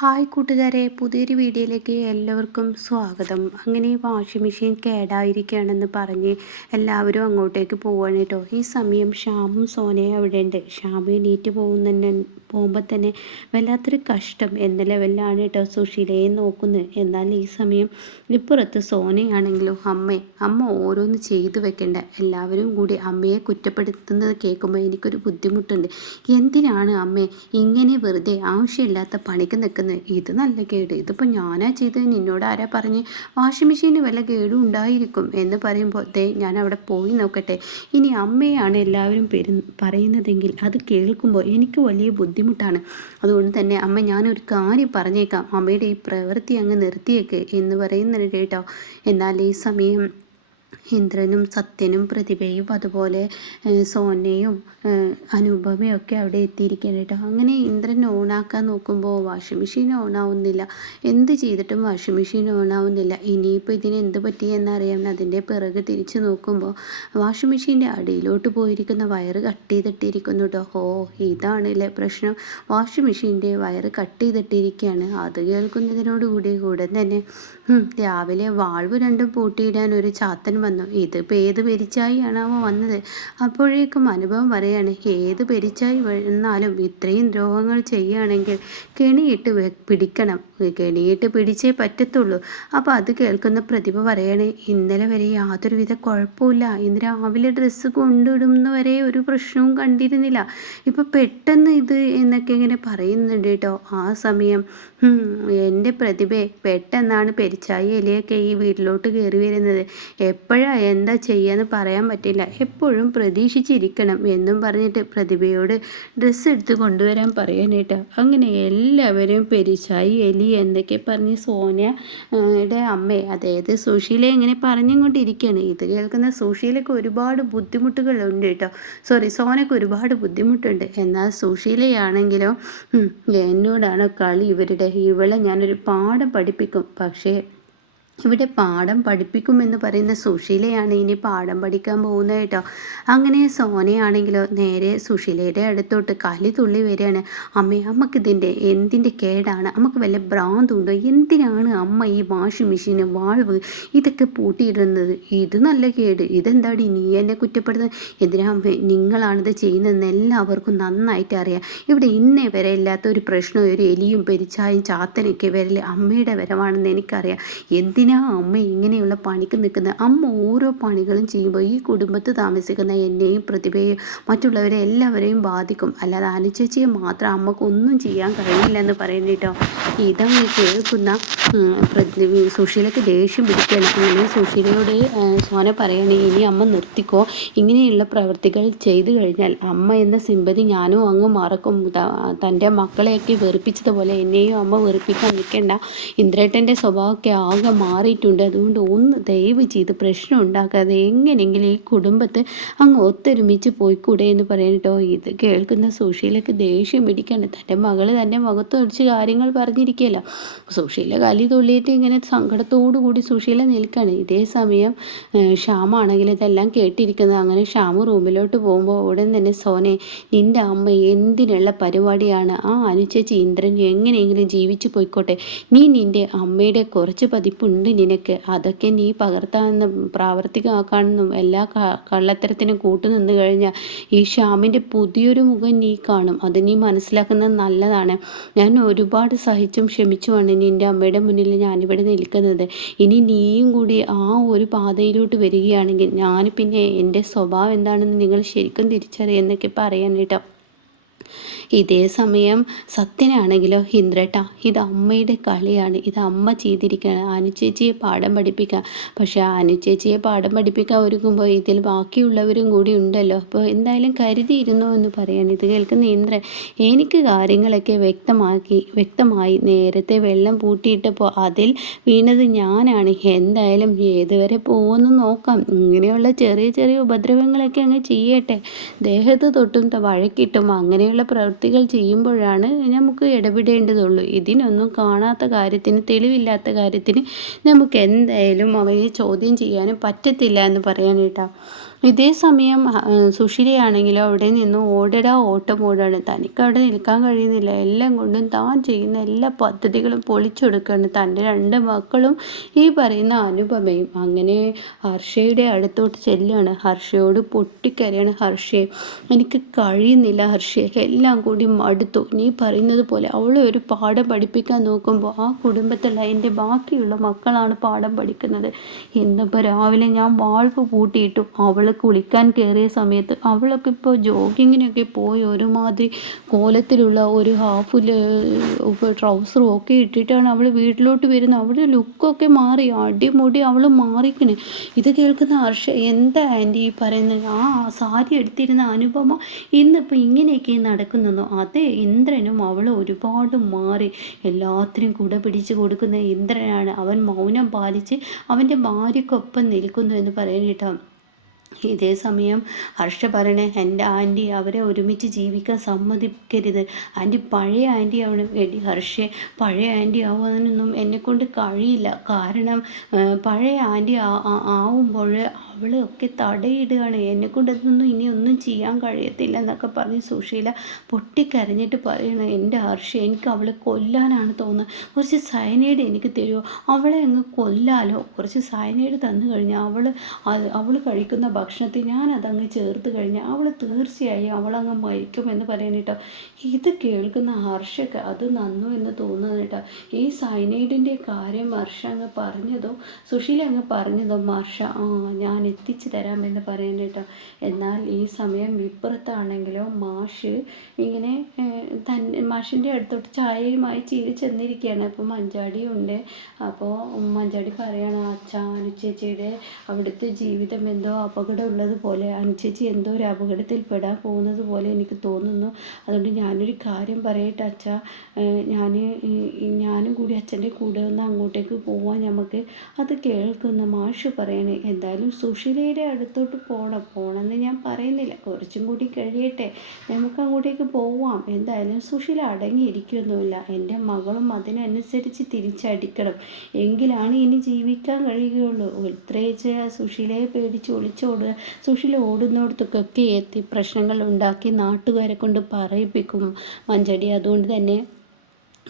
Hi കൂട്ടുകാരെ പുതിയൊരു വീഡിയോയിലേക്ക് എല്ലാവർക്കും സ്വാഗതം. അങ്ങനെ വാഷിംഗ് മെഷീൻ കേടായിരിക്കുകയാണെന്ന് പറഞ്ഞ് എല്ലാവരും അങ്ങോട്ടേക്ക് പോവുകയാണ് കേട്ടോ. ഈ സമയം ശ്യാമും സോനയും അവിടെ ഉണ്ട്. ശ്യാമു എണീറ്റ് പോകുന്ന പോകുമ്പോൾ തന്നെ വല്ലാത്തൊരു കഷ്ടം എന്ന ലെവലിലാണ് കേട്ടോ സുശീലയെ നോക്കുന്നത്. എന്നാൽ ഈ സമയം ഇപ്പുറത്ത് സോനയാണെങ്കിലും അമ്മ അമ്മ ഓരോന്ന് ചെയ്തു വെക്കേണ്ട. എല്ലാവരും കൂടി അമ്മയെ കുറ്റപ്പെടുത്തുന്നത് കേൾക്കുമ്പോൾ എനിക്കൊരു ബുദ്ധിമുട്ടുണ്ട്. എന്തിനാണ് അമ്മ ഇങ്ങനെ വെറുതെ ആവശ്യമില്ലാത്ത പണിക്ക് നിൽക്കുന്നത്? ഇത് നല്ല കേട്. ഇതിപ്പോൾ ഞാനാ ചെയ്ത് നിന്നോട് ആരാ പറഞ്ഞ് വാഷിംഗ് മെഷീന് വല്ല കേടും ഉണ്ടായിരിക്കും? എന്ന് പറയുമ്പോൾ ദേ ഞാൻ അവിടെ പോയി നോക്കട്ടെ. ഇനി അമ്മയാണ് എല്ലാവരും പെരു പറയുന്നതെങ്കിൽ അത് കേൾക്കുമ്പോൾ എനിക്ക് വലിയ ബുദ്ധിമുട്ടാണ്. അതുകൊണ്ട് തന്നെ അമ്മ ഞാനൊരു കാര്യം പറഞ്ഞേക്കാം. അമ്മയുടെ ഈ പ്രവൃത്തി അങ്ങ് നിർത്തിയേക്ക് എന്ന് പറയുന്നത് കേട്ടോ. എന്നാൽ ഈ സമയം ഇന്ദ്രനും സത്യനും പ്രതിഭയും അതുപോലെ സോനയും അനുപമയും ഒക്കെ അവിടെ എത്തിയിരിക്കുകയാണ് കേട്ടോ. അങ്ങനെ ഇന്ദ്രൻ ഓണാക്കാൻ നോക്കുമ്പോൾ വാഷിംഗ് മെഷീൻ ഓണാവുന്നില്ല. എന്ത് ചെയ്തിട്ടും വാഷിംഗ് മെഷീൻ ഓണാവുന്നില്ല. ഇനിയിപ്പോൾ ഇതിന് എന്ത് പറ്റിയെന്നറിയാൻ അതിന്റെ പിറക് തിരിച്ച് നോക്കുമ്പോൾ വാഷിംഗ് മെഷീന്റെ അടിയിലോട്ട് പോയിരിക്കുന്ന വയറ് കട്ട് ചെയ്തിട്ടിരിക്കുന്നു കേട്ടോ. ഓ ഇതാണല്ലേ പ്രശ്നം. വാഷിംഗ് മെഷീന്റെ വയറ് കട്ട് ചെയ്തിട്ടിരിക്കുകയാണ്. അത് കേൾക്കുന്നതിനോടുകൂടി കൂടെ തന്നെ രാവിലെ വാൾവ് രണ്ടും പൂട്ടിയിടാൻ ഒരു ചാത്തൻ വന്നു. ഇതിപ്പോൾ ഏത് പെരിച്ചായിയാണാവോ വന്നത്. അപ്പോഴേക്കും അനുഭവം പറയാണ് ഏത് പെരിച്ചായി വന്നാലും ഇത്രയും ദ്രോഹങ്ങൾ ചെയ്യുകയാണെങ്കിൽ കെണിയിട്ട് പിടിക്കണം. കെണിയിട്ട് പിടിച്ചേ പറ്റത്തുള്ളൂ. അപ്പോൾ അത് കേൾക്കുന്ന പ്രതിഭ പറയണേ ഇന്നലെ വരെ യാതൊരുവിധ കുഴപ്പമില്ല ഇന്ന് രാവിലെ ഡ്രസ്സ് കൊണ്ടിടുന്ന വരെ ഒരു പ്രശ്നവും കണ്ടിരുന്നില്ല. ഇപ്പോൾ പെട്ടെന്ന് ഇത് എന്നൊക്കെ ഇങ്ങനെ പറയുന്നുണ്ട് കേട്ടോ. ആ സമയം എന്റെ പ്രതിഭയെ പെട്ടെന്നാണ് പെരിച്ചായി എലിയൊക്കെ ഈ വീട്ടിലോട്ട് കയറി വരുന്നത്. എപ്പോഴാണ് എന്താ ചെയ്യാന്ന് പറയാൻ പറ്റില്ല. എപ്പോഴും പ്രതീക്ഷിച്ചിരിക്കണം എന്നും പറഞ്ഞിട്ട് പ്രതിഭയോട് ഡ്രസ്സ് എടുത്ത് കൊണ്ടുവരാൻ പറയാനായിട്ട് അങ്ങനെ എല്ലാവരും പെരിച്ചായി എലി എന്തൊക്കെ പറഞ്ഞ് സോനയുടെ അമ്മ അതായത് സുശീല ഇങ്ങനെ പറഞ്ഞുകൊണ്ടിരിക്കുകയാണ് ഇത് കേൾക്കുന്ന സുശീലയ്ക്ക് ഒരുപാട് ബുദ്ധിമുട്ടുകളുണ്ട് കേട്ടോ. സോറി സോനയ്ക്ക് ഒരുപാട് ബുദ്ധിമുട്ടുണ്ട്. എന്നാൽ സുശീലയാണെങ്കിലോ എന്നോടാണ് കളി? ഇവരുടെ ഇവളെ ഞാനൊരു പാഠം പഠിപ്പിക്കും. പക്ഷേ ഇവിടെ പാഠം പഠിപ്പിക്കുമെന്ന് പറയുന്ന സുശീലയാണ് ഇനി പാഠം പഠിക്കാൻ പോകുന്നത് കേട്ടോ. അങ്ങനെ സോനയാണെങ്കിലോ നേരെ സുശീലയുടെ അടുത്തോട്ട് കലി തുള്ളി വരികയാണ്. അമ്മ അമ്മക്കിതിന്റെ എന്തിന്റെ കേടാണ്? അമ്മയ്ക്ക് വല്ല ഭ്രാന്തുണ്ടോ എന്തിനാണ് അമ്മ ഈ വാഷിംഗ് മെഷീന് വാൾവ് ഇതൊക്കെ പൂട്ടിയിടുന്നത്? ഇത് നല്ല കേട്. ഇതെന്താണ് നീ എന്നെ കുറ്റപ്പെടുന്നത് എന്തിനാ അമ്മ നിങ്ങളാണിത് ചെയ്യുന്നതെന്ന് എല്ലാവർക്കും നന്നായിട്ട് അറിയാം. ഇവിടെ ഇന്നേ വരെ ഇല്ലാത്ത ഒരു പ്രശ്നം ഒരു എലിയും പെരിച്ചായും ചാത്തനൊക്കെ വരൽ അമ്മയുടെ വരവാണെന്ന് എനിക്കറിയാം. എന്തിനാ എന്തിനാ അമ്മ ഇങ്ങനെയുള്ള പണിക്ക് നിൽക്കുന്നത് അമ്മ ഓരോ പണികളും ചെയ്യുമ്പോൾ ഈ കുടുംബത്ത് താമസിക്കുന്ന എന്നെയും പ്രതിഭയെയും മറ്റുള്ളവരെ എല്ലാവരെയും ബാധിക്കും. അല്ലാതെ അനുചേച്ചിയെ മാത്രം അമ്മയ്ക്ക് ഒന്നും ചെയ്യാൻ കഴിയില്ല എന്ന് കേട്ടോ. ഇതങ്ങ് കേൾക്കുന്ന സുശീലയ്ക്ക് ദേഷ്യം പിടിക്കുകയാണ്. അങ്ങനെ സുശീലയോട് സോന പറയണേ ഇനി അമ്മ നിർത്തിക്കോ. ഇങ്ങനെയുള്ള പ്രവൃത്തികൾ ചെയ്തു കഴിഞ്ഞാൽ അമ്മ എന്ന സിമ്പതി ഞാനും അങ്ങ് മറക്കും. തന്റെ മക്കളെയൊക്കെ വെറുപ്പിച്ചതുപോലെ എന്നെയും അമ്മ വെറുപ്പിക്കാൻ നിൽക്കേണ്ട. ഇന്ദ്രേട്ടന്റെ സ്വഭാവമൊക്കെ ആകെ മാറിയിട്ടുണ്ട്. അതുകൊണ്ട് ഒന്ന് ദയവ് ചെയ്ത് പ്രശ്നം ഉണ്ടാക്കാതെ എങ്ങനെയെങ്കിലും ഈ കുടുംബത്തെ അങ്ങ് ഒത്തൊരുമിച്ച് പോയിക്കൂടെ എന്ന് പറയട്ടോ ഇത് കേൾക്കുന്ന സുശീലയ്ക്ക് ദേഷ്യം പിടിക്കണം. തന്റെ മകൾ തന്റെ മുഖത്തൊഴിച്ച് കാര്യങ്ങൾ പറഞ്ഞിരിക്കുകയല്ല. സുശീല കലി തുള്ളിയിട്ട് ഇങ്ങനെ സങ്കടത്തോടു കൂടി സുശീല നിൽക്കുകയാണ്. ഇതേ സമയം ഷ്യാമാണെങ്കിൽ ഇതെല്ലാം കേട്ടിരിക്കുന്നത്. അങ്ങനെ ഷ്യാമു റൂമിലോട്ട് പോകുമ്പോൾ ഉടൻ തന്നെ സോനെ നിന്റെ അമ്മ എന്തിനുള്ള പരിപാടിയാണ്? ആ അനുചേച്ചി ഇന്ദ്രൻ എങ്ങനെയെങ്കിലും ജീവിച്ചു പോയിക്കോട്ടെ. നീ നിന്റെ അമ്മയുടെ കുറച്ച് പതിപ്പുണ്ട് ഉണ്ട് നിനക്ക്. അതൊക്കെ നീ പകർത്താമെന്നും പ്രാവർത്തികമാക്കാണെന്നും എല്ലാ കള്ളത്തരത്തിനും കൂട്ടു നിന്ന് കഴിഞ്ഞാൽ ഈ ഷ്യാമിന്റെ പുതിയൊരു മുഖം നീ കാണും. അത് നീ മനസ്സിലാക്കുന്നത് നല്ലതാണ്. ഞാൻ ഒരുപാട് സഹിച്ചും ക്ഷമിച്ചുമാണ് നിന്റെ അമ്മയുടെ മുന്നിൽ ഞാനിവിടെ നിൽക്കുന്നത്. ഇനി നീയും കൂടി ആ ഒരു പാതയിലോട്ട് വരികയാണെങ്കിൽ ഞാൻ പിന്നെ എന്റെ സ്വഭാവം എന്താണെന്ന് നിങ്ങൾ ശരിക്കും തിരിച്ചറിയെന്നൊക്കെ പറയാൻ കേട്ടോ. ഇതേ സമയം സത്യനാണെങ്കിലോ ഇന്ദ്രട്ട ഇത് അമ്മയുടെ കളിയാണ്. ഇത് അമ്മ ചെയ്തിരിക്കുകയാണ്. അനുചേച്ചിയെ പാഠം പഠിപ്പിക്കുക പക്ഷേ അനുചേച്ചിയെ പാഠം പഠിപ്പിക്കാൻ ഒരുങ്ങുമ്പോൾ ഇതിൽ ബാക്കിയുള്ളവരും കൂടി ഉണ്ടല്ലോ. അപ്പോൾ എന്തായാലും കരുതിയിരുന്നു എന്ന് പറയാണ് ഇത് കേൾക്കുന്ന ഇന്ദ്രൻ എനിക്ക് കാര്യങ്ങളൊക്കെ വ്യക്തമാക്കി വ്യക്തമായി നേരത്തെ വെള്ളം പൂട്ടിയിട്ടപ്പോൾ അതിൽ വീണത് ഞാനാണ്. എന്തായാലും ഏതുവരെ പോകുമെന്ന് നോക്കാം. ഇങ്ങനെയുള്ള ചെറിയ ചെറിയ ഉപദ്രവങ്ങളൊക്കെ അങ്ങ് ചെയ്യട്ടെ. ദേഹത്ത് തൊട്ടും വഴക്കിട്ടും അങ്ങനെയുള്ള പ്രവൃത്തി പ്രവൃത്തികൾ ചെയ്യുമ്പോഴാണ് നമുക്ക് ഇടപെടേണ്ടതുള്ളൂ. ഇതിനൊന്നും കാണാത്ത കാര്യത്തിന് തെളിവില്ലാത്ത കാര്യത്തിന് നമുക്ക് എന്തായാലും അവയെ ചോദ്യം ചെയ്യാനും പറ്റത്തില്ല എന്ന് പറയാൻ ഇതേ സമയം സുഷിരയാണെങ്കിലോ അവിടെ നിന്ന് ഓടടാ ഓട്ടം ഓടാണ്. തനിക്ക് അവിടെ നിൽക്കാൻ കഴിയുന്നില്ല. എല്ലാം കൊണ്ടും താൻ ചെയ്യുന്ന എല്ലാ പദ്ധതികളും പൊളിച്ചെടുക്കുകയാണ് തന്റെ രണ്ട് മക്കളും ഈ പറയുന്ന അനുപമയും. അങ്ങനെ ഹർഷയുടെ അടുത്തോട്ട് ചെല്ലുകയാണ് ഹർഷയോട് പൊട്ടിക്കരയാണ്. ഹർഷയെ എനിക്ക് കഴിയുന്നില്ല ഹർഷയെ എല്ലാം കൂടി മടുത്തു. നീ പറയുന്നത് പോലെ അവളെ ഒരു പാഠം പഠിപ്പിക്കാൻ നോക്കുമ്പോൾ ആ കുടുംബത്തിലുള്ള എന്റെ ബാക്കിയുള്ള മക്കളാണ് പാഠം പഠിക്കുന്നത്. ഇന്നിപ്പോൾ രാവിലെ ഞാൻ വാൾവ് പൂട്ടിയിട്ടു അവൾ കുളിക്കാൻ കയറിയ സമയത്ത് അവളൊക്കെ ഇപ്പോൾ ജോഗിങ്ങിനൊക്കെ പോയി ഒരുമാതിരി കോലത്തിലുള്ള ഒരു ഹാഫ് ട്രൗസറും ഒക്കെ ഇട്ടിട്ടാണ് അവൾ വീട്ടിലോട്ട് വരുന്നത് അവളുടെ ലുക്കൊക്കെ മാറി അടിമുടി അവൾ മാറിക്കണ്. ഇത് കേൾക്കുന്ന ഹർഷ എന്താ ആന്റി ഈ പറയുന്നത് ആ സാരി എടുത്തിരുന്ന അനുപമ ഇന്നിപ്പോൾ ഇങ്ങനെയൊക്കെ നടക്കുന്നു? അതെ ഇന്ദ്രനും അവൾ ഒരുപാട് മാറി. എല്ലാത്തിനും കുട പിടിച്ച് കൊടുക്കുന്ന ഇന്ദ്രനാണ്. അവൻ മൗനം പാലിച്ച് അവന്റെ ഭാര്യക്കൊപ്പം നിൽക്കുന്നു എന്ന് പറയാനിട്ടാ ഇതേ സമയം ഹർഷ പറയണേ എന്റെ ആന്റി അവരെ ഒരുമിച്ച് ജീവിക്കാൻ സമ്മതിക്കരുത്. ആന്റി പഴയ ആന്റി ആവണം. എടി ഹർഷെ പഴയ ആന്റി ആവാനൊന്നും എന്നെക്കൊണ്ട് കഴിയില്ല. കാരണം പഴയ ആന്റി ആവുമ്പോൾ അവൾ ഒക്കെ തടയിടുകയാണ്. എന്നെ കൊണ്ടതൊന്നും ഇനി ഒന്നും ചെയ്യാൻ കഴിയത്തില്ല എന്നൊക്കെ പറഞ്ഞ് സുശീല പൊട്ടിക്കരഞ്ഞിട്ട് പറയുന്നു എന്റെ ഹർഷ എനിക്ക് അവളെ കൊല്ലാനാണ് തോന്നുന്നത്. കുറച്ച് സയനൈഡ് എനിക്ക് തരുമോ അവളെ അങ്ങ് കൊല്ലാലോ? കുറച്ച് സയനൈഡ് തന്നു കഴിഞ്ഞാൽ അവൾ അവൾ കഴിക്കുന്ന ഭക്ഷണത്തിൽ ഞാൻ അതങ്ങ് ചേർത്ത് കഴിഞ്ഞാൽ അവൾ തീർച്ചയായും അവളങ്ങ് മരിക്കുമെന്ന് പറയാനിട്ടോ ഇത് കേൾക്കുന്ന ഹർഷക്ക് അത് നന്നു എന്ന് തോന്നുന്നത് കേട്ടോ. ഈ സൈനൈഡിന്റെ കാര്യം ഹർഷ അങ്ങ് പറഞ്ഞതോ സുശീല അങ്ങ് പറഞ്ഞതോ ഹർഷ ആ ഞാൻ എത്തിച്ചു തരാമെന്ന് പറയാനിട്ടോ എന്നാൽ ഈ സമയം ഇപ്പുറത്താണെങ്കിലോ മാഷ് ഇങ്ങനെ തൻ മാഷിന്റെ അടുത്തോട്ട് ചായയുമായി ചീരി ചെന്നിരിക്കുകയാണ്. അപ്പോൾ മഞ്ചാടി ഉണ്ട്. അപ്പോൾ മഞ്ചാടി പറയണം അച്ഛാ അനുചേച്ചിയുടെ അവിടുത്തെ ജീവിതം എന്തോ അപകടം ഉള്ളത് പോലെ. അനുചേച്ചി എന്തോ ഒരു അപകടത്തിൽ പെടാൻ പോകുന്നത് പോലെ എനിക്ക് തോന്നുന്നു. അതുകൊണ്ട് ഞാനൊരു കാര്യം പറയട്ടെ അച്ഛ. ഞാൻ ഞാനും കൂടി അച്ഛന്റെ കൂടെ ഒന്ന് അങ്ങോട്ടേക്ക് പോവാൻ നമുക്ക് അത് കേൾക്കുന്ന മാഷ് പറയണേ എന്തായാലും സുശീലയുടെ അടുത്തോട്ട് പോകണം പോകണമെന്ന് ഞാൻ പറയുന്നില്ല. കുറച്ചും കൂടി കഴിയട്ടെ. നമുക്ക് അങ്ങോട്ടേക്ക് പോവാം. എന്തായാലും സുശീല അടങ്ങിയിരിക്കൊന്നുമില്ല. എന്റെ മകളും അതിനനുസരിച്ച് തിരിച്ചടിക്കണം. എങ്കിലാണ് ഇനി ജീവിക്കാൻ കഴിയുകയുള്ളൂ. ഉത്രേച്ച സുശീലയെ പേടിച്ച് ഒളിച്ചോടുക സുശീല ഓടുന്നിടത്തൊക്കെ എത്തി പ്രശ്നങ്ങൾ ഉണ്ടാക്കി നാട്ടുകാരെ കൊണ്ട് പറയിപ്പിക്കും മഞ്ചടി. അതുകൊണ്ട് തന്നെ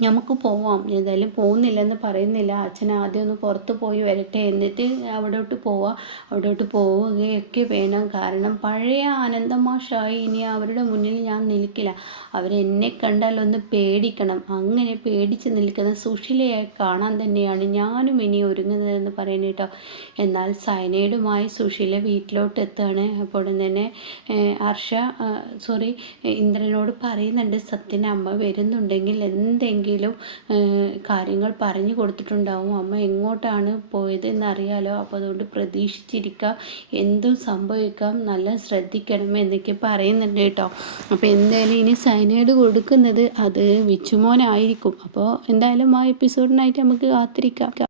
നമുക്ക് പോവാം. ഏതായാലും പോകുന്നില്ലെന്ന് പറയുന്നില്ല. അച്ഛൻ ആദ്യം ഒന്ന് പുറത്ത് പോയി വരട്ടെ. എന്നിട്ട് അവിടോട്ട് പോവാം. അവിടോട്ട് പോവുകയൊക്കെ വേണം. കാരണം പഴയ ആനന്ദമാഷായി ഇനി അവരുടെ മുന്നിൽ ഞാൻ നിൽക്കില്ല. അവരെന്നെ കണ്ടാൽ ഒന്ന് പേടിക്കണം. അങ്ങനെ പേടിച്ച് നിൽക്കുന്ന സുശീലയെ കാണാൻ തന്നെയാണ് ഞാനും ഇനി ഒരുങ്ങുന്നതെന്ന് പറയുന്നത് കേട്ടോ. എന്നാൽ സൈനയുമായി സുശീല വീട്ടിലോട്ട് എത്തുകയാണ് അപ്പോൾ തന്നെ ഹർഷ സോറി ഇന്ദ്രനോട് പറയുന്നുണ്ട് സത്യൻ അമ്മ വരുന്നുണ്ടെങ്കിൽ എന്തെങ്കിലും എന്തെങ്കിലും കാര്യങ്ങൾ പറഞ്ഞു കൊടുത്തിട്ടുണ്ടാവും. അമ്മ എങ്ങോട്ടാണ് പോയതെന്ന് അറിയാലോ അപ്പോൾ അതുകൊണ്ട് പ്രതീക്ഷിച്ചിരിക്കാം. എന്തും സംഭവിക്കാം. നല്ല ശ്രദ്ധിക്കണം എന്നൊക്കെ പറയുന്നുണ്ട് കേട്ടോ. അപ്പോൾ എന്തായാലും ഇനി സൈനൈഡ് കൊടുക്കുന്നത് അത് വിച്ചുമോനായിരിക്കും. അപ്പോൾ എന്തായാലും ആ എപ്പിസോഡിനായിട്ട് നമുക്ക് കാത്തിരിക്കാം.